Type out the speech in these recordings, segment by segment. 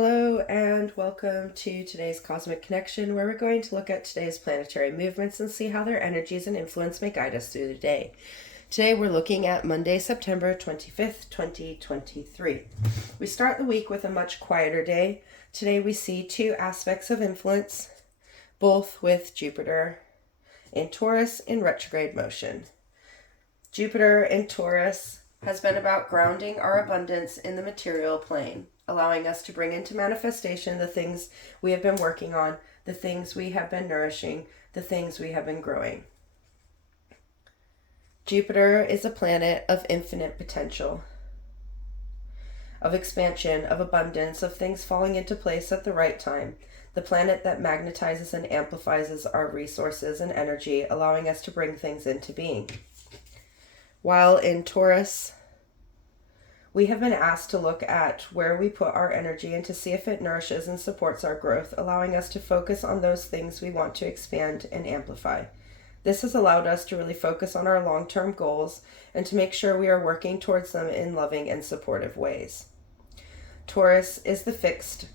Hello and welcome to today's Cosmic Connection, where we're going to look at today's planetary movements and see how their energies and influence may guide us through the day. Today we're looking at Monday, September 25th, 2023. We start the week with a much quieter day. Today we see two aspects of influence, both with Jupiter in Taurus in retrograde motion. Jupiter in Taurus has been about grounding our abundance in the material plane, allowing us to bring into manifestation the things we have been working on, the things we have been nourishing, the things we have been growing. Jupiter is a planet of infinite potential, of expansion, of abundance, of things falling into place at the right time. The planet that magnetizes and amplifies our resources and energy, allowing us to bring things into being. While in Taurus, we have been asked to look at where we put our energy and to see if it nourishes and supports our growth, allowing us to focus on those things we want to expand and amplify. This has allowed us to really focus on our long-term goals and to make sure we are working towards them in loving and supportive ways. Taurus is the fixed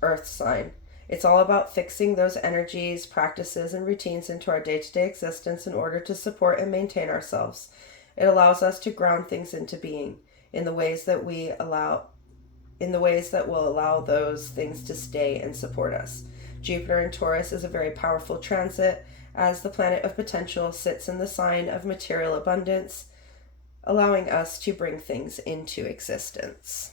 earth sign. It's all about fixing those energies, practices, and routines into our day-to-day existence in order to support and maintain ourselves. It allows us to ground things into being in the ways that will allow those things to stay and support us. Jupiter in Taurus is a very powerful transit, as the planet of potential sits in the sign of material abundance, allowing us to bring things into existence.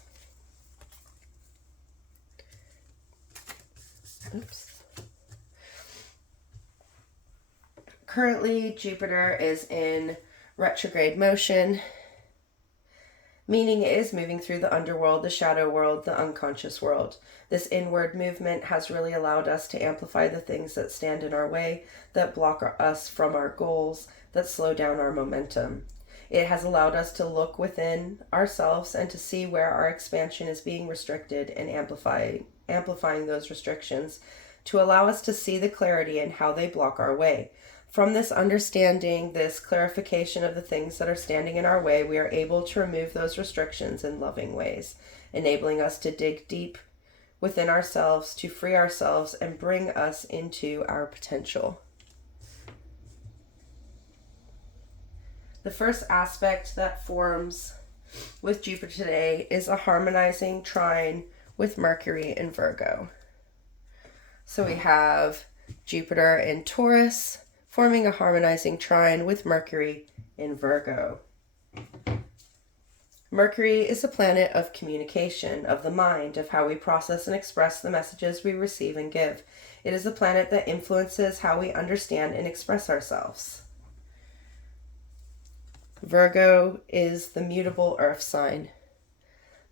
Currently, Jupiter is in retrograde motion, meaning it is moving through the underworld, the shadow world, the unconscious world. This inward movement has really allowed us to amplify the things that stand in our way, that block us from our goals, that slow down our momentum. It has allowed us to look within ourselves and to see where our expansion is being restricted and amplifying those restrictions to allow us to see the clarity in how they block our way. From this understanding, this clarification of the things that are standing in our way, we are able to remove those restrictions in loving ways, enabling us to dig deep within ourselves, to free ourselves and bring us into our potential. The first aspect that forms with Jupiter today is a harmonizing trine with Mercury in Virgo. So we have Jupiter in Taurus, forming a harmonizing trine with Mercury in Virgo. Mercury is a planet of communication, of the mind, of how we process and express the messages we receive and give. It is a planet that influences how we understand and express ourselves. Virgo is the mutable earth sign.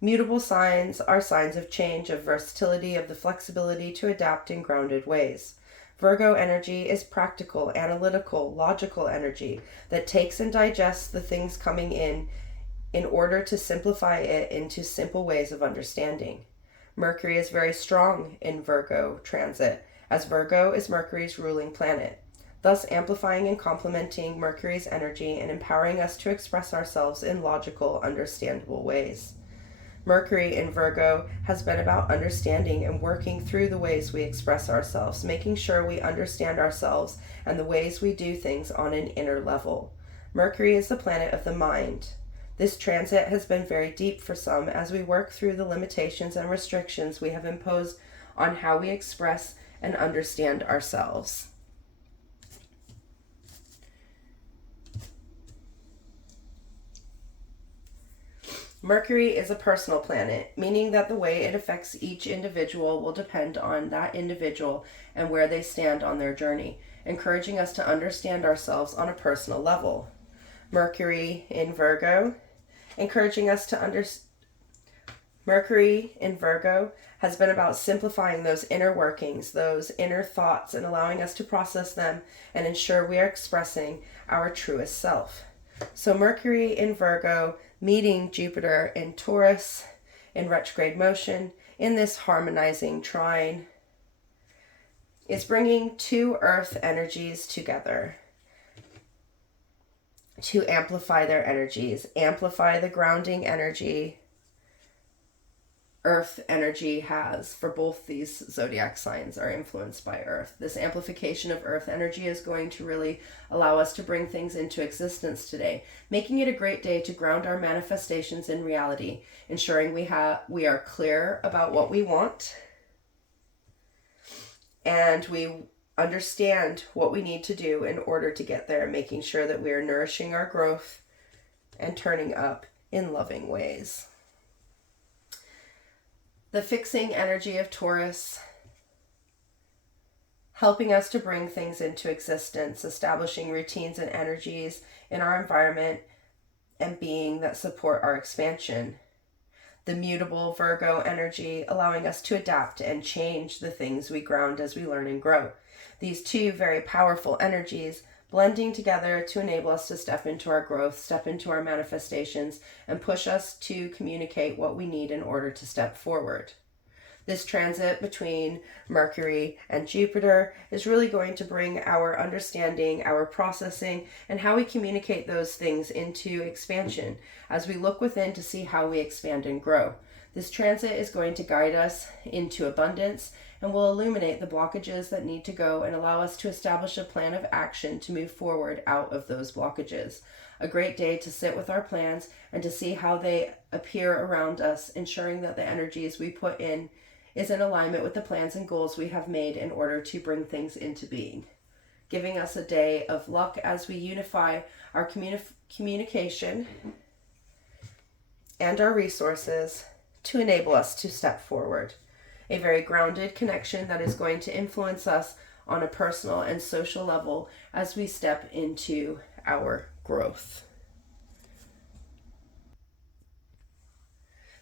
Mutable signs are signs of change, of versatility, of the flexibility to adapt in grounded ways. Virgo energy is practical, analytical, logical energy that takes and digests the things coming in order to simplify it into simple ways of understanding. Mercury is very strong in Virgo transit, as Virgo is Mercury's ruling planet, thus amplifying and complementing Mercury's energy and empowering us to express ourselves in logical, understandable ways. Mercury in Virgo has been about understanding and working through the ways we express ourselves, making sure we understand ourselves and the ways we do things on an inner level. Mercury is the planet of the mind. This transit has been very deep for some as we work through the limitations and restrictions we have imposed on how we express and understand ourselves. Mercury is a personal planet, meaning that the way it affects each individual will depend on that individual and where they stand on their journey, encouraging us to understand ourselves on a personal level. Mercury in Virgo, Mercury in Virgo has been about simplifying those inner workings, those inner thoughts, and allowing us to process them and ensure we are expressing our truest self. So Mercury in Virgo meeting Jupiter in Taurus in retrograde motion in this harmonizing trine is bringing two earth energies together to amplify their energies, amplify the grounding energy Earth energy has for both these zodiac signs are influenced by Earth. This amplification of Earth energy is going to really allow us to bring things into existence today, making it a great day to ground our manifestations in reality, ensuring we are clear about what we want and we understand what we need to do in order to get there, making sure that we are nourishing our growth and turning up in loving ways. The fixing energy of Taurus, helping us to bring things into existence, establishing routines and energies in our environment and being that support our expansion. The mutable Virgo energy, allowing us to adapt and change the things we ground as we learn and grow. These two very powerful energies blending together to enable us to step into our growth, step into our manifestations, and push us to communicate what we need in order to step forward. This transit between Mercury and Jupiter is really going to bring our understanding, our processing, and how we communicate those things into expansion as we look within to see how we expand and grow. This transit is going to guide us into abundance and will illuminate the blockages that need to go and allow us to establish a plan of action to move forward out of those blockages. A great day to sit with our plans and to see how they appear around us, ensuring that the energies we put in is in alignment with the plans and goals we have made in order to bring things into being. Giving us a day of luck as we unify our communication and our resources to enable us to step forward. A very grounded connection that is going to influence us on a personal and social level as we step into our growth.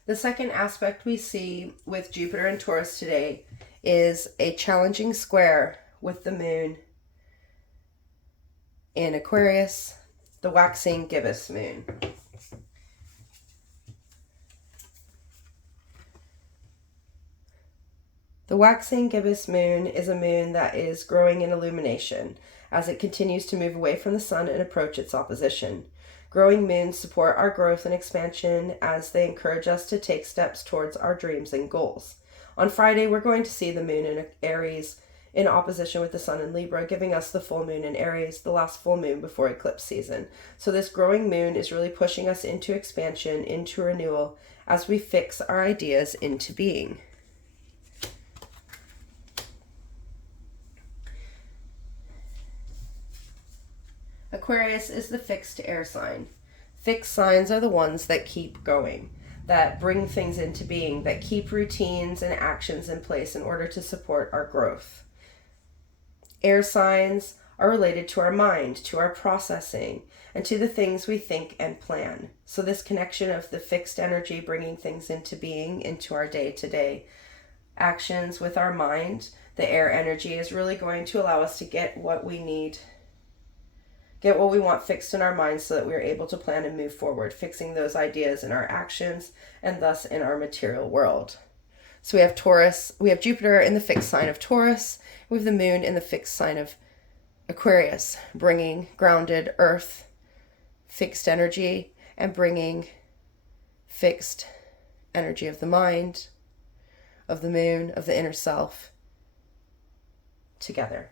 The second aspect we see with Jupiter and Taurus today is a challenging square with the moon in Aquarius, the waxing gibbous moon. The waxing gibbous moon is a moon that is growing in illumination as it continues to move away from the sun and approach its opposition. Growing moons support our growth and expansion as they encourage us to take steps towards our dreams and goals. On Friday, we're going to see the moon in Aries in opposition with the sun in Libra, giving us the full moon in Aries, the last full moon before eclipse season. So this growing moon is really pushing us into expansion, into renewal, as we fix our ideas into being. Aquarius is the fixed air sign. Fixed signs are the ones that keep going, that bring things into being, that keep routines and actions in place in order to support our growth. Air signs are related to our mind, to our processing, and to the things we think and plan. So this connection of the fixed energy bringing things into being, into our day-to-day actions with our mind, the air energy is really going to allow us to get what we need, get what we want fixed in our minds so that we're able to plan and move forward, fixing those ideas in our actions and thus in our material world. So we have Jupiter in the fixed sign of Taurus, we have the moon in the fixed sign of Aquarius, bringing grounded earth, fixed energy, and bringing fixed energy of the mind, of the moon, of the inner self together.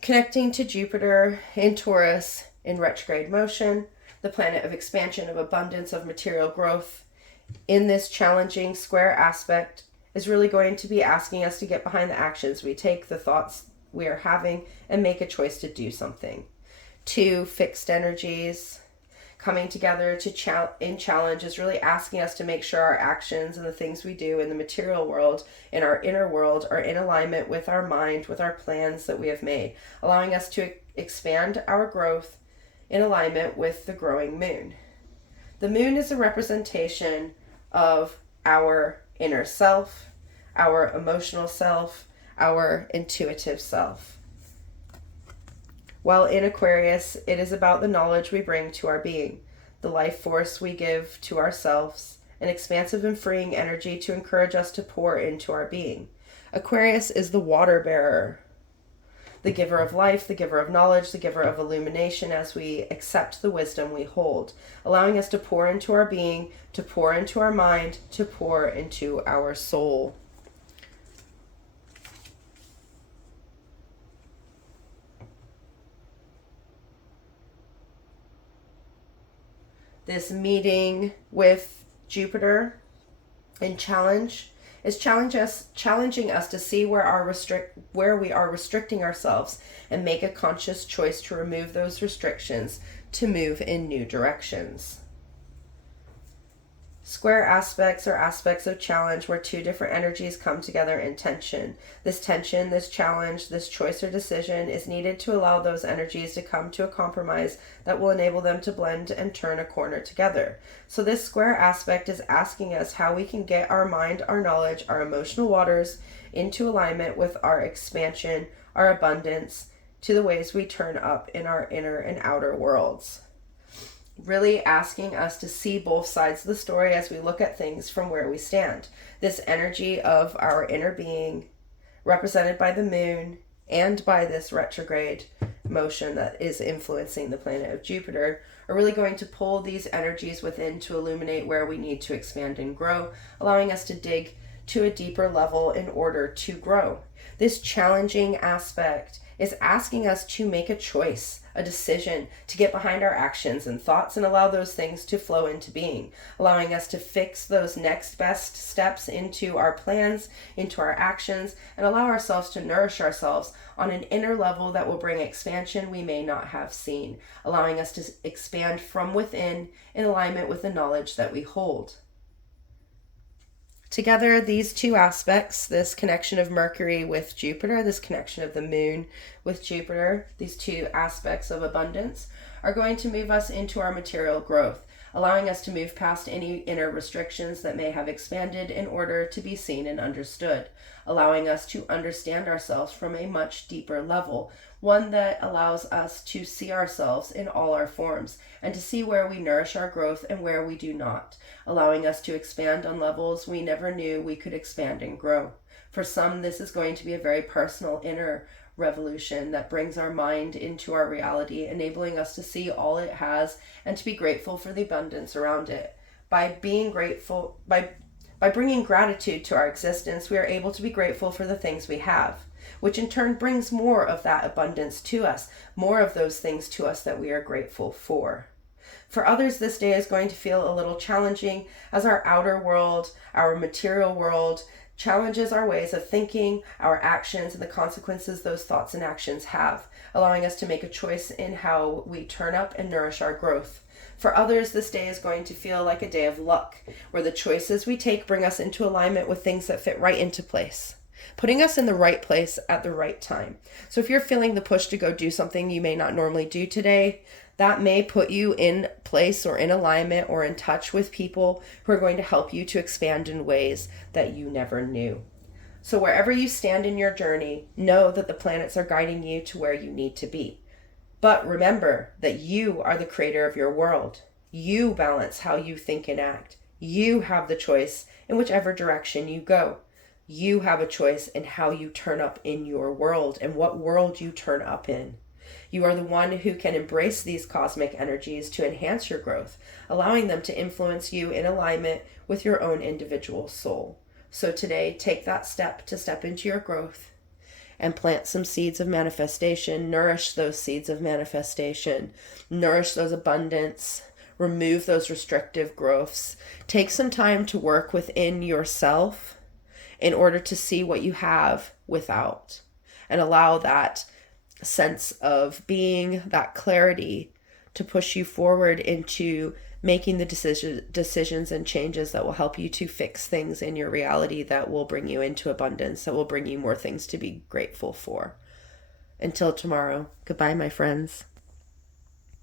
Connecting to Jupiter in Taurus in retrograde motion, the planet of expansion, of abundance, of material growth, in this challenging square aspect is really going to be asking us to get behind the actions we take, the thoughts we are having, and make a choice to do something. Two fixed energies coming together in challenge is really asking us to make sure our actions and the things we do in the material world, in our inner world, are in alignment with our mind, with our plans that we have made, allowing us to expand our growth in alignment with the growing moon. The moon is a representation of our inner self, our emotional self, our intuitive self. While in Aquarius, it is about the knowledge we bring to our being, the life force we give to ourselves, an expansive and freeing energy to encourage us to pour into our being. Aquarius is the water bearer, the giver of life, the giver of knowledge, the giver of illumination as we accept the wisdom we hold, allowing us to pour into our being, to pour into our mind, to pour into our soul. This meeting with Jupiter in challenge is challenging us to see where we are restricting ourselves and make a conscious choice to remove those restrictions to move in new directions. Square aspects are aspects of challenge where two different energies come together in tension. This tension, this challenge, this choice or decision is needed to allow those energies to come to a compromise that will enable them to blend and turn a corner together. So this square aspect is asking us how we can get our mind, our knowledge, our emotional waters into alignment with our expansion, our abundance, to the ways we turn up in our inner and outer worlds. Really asking us to see both sides of the story as we look at things from where we stand. This energy of our inner being, represented by the moon and by this retrograde motion that is influencing the planet of Jupiter, are really going to pull these energies within to illuminate where we need to expand and grow, allowing us to dig to a deeper level in order to grow. This challenging aspect is asking us to make a choice, a decision, to get behind our actions and thoughts and allow those things to flow into being, allowing us to fix those next best steps into our plans, into our actions, and allow ourselves to nourish ourselves on an inner level that will bring expansion we may not have seen, allowing us to expand from within in alignment with the knowledge that we hold. Together, these two aspects, this connection of Mercury with Jupiter, this connection of the moon with Jupiter, these two aspects of abundance, are going to move us into our material growth, allowing us to move past any inner restrictions that may have expanded in order to be seen and understood, allowing us to understand ourselves from a much deeper level, one that allows us to see ourselves in all our forms and to see where we nourish our growth and where we do not, allowing us to expand on levels we never knew we could expand and grow. For some, this is going to be a very personal inner revolution that brings our mind into our reality, enabling us to see all it has and to be grateful for the abundance around it. By being grateful, by bringing gratitude to our existence, we are able to be grateful for the things we have, which in turn brings more of that abundance to us, more of those things to us that we are grateful for. For others, this day is going to feel a little challenging as our outer world, our material world, challenges our ways of thinking, our actions, and the consequences those thoughts and actions have, allowing us to make a choice in how we turn up and nourish our growth. For others, this day is going to feel like a day of luck, where the choices we take bring us into alignment with things that fit right into place, putting us in the right place at the right time. So if you're feeling the push to go do something you may not normally do today, that may put you in place or in alignment or in touch with people who are going to help you to expand in ways that you never knew. So wherever you stand in your journey, know that the planets are guiding you to where you need to be. But remember that you are the creator of your world. You balance how you think and act. You have the choice in whichever direction you go. You have a choice in how you turn up in your world and what world you turn up in. You are the one who can embrace these cosmic energies to enhance your growth, allowing them to influence you in alignment with your own individual soul. So today, take that step to step into your growth and plant some seeds of manifestation, nourish those seeds of manifestation, nourish those abundance, remove those restrictive growths. Take some time to work within yourself in order to see what you have without, and allow that sense of being, that clarity, to push you forward into making the decisions and changes that will help you to fix things in your reality that will bring you into abundance, that will bring you more things to be grateful for. Until tomorrow, goodbye, my friends.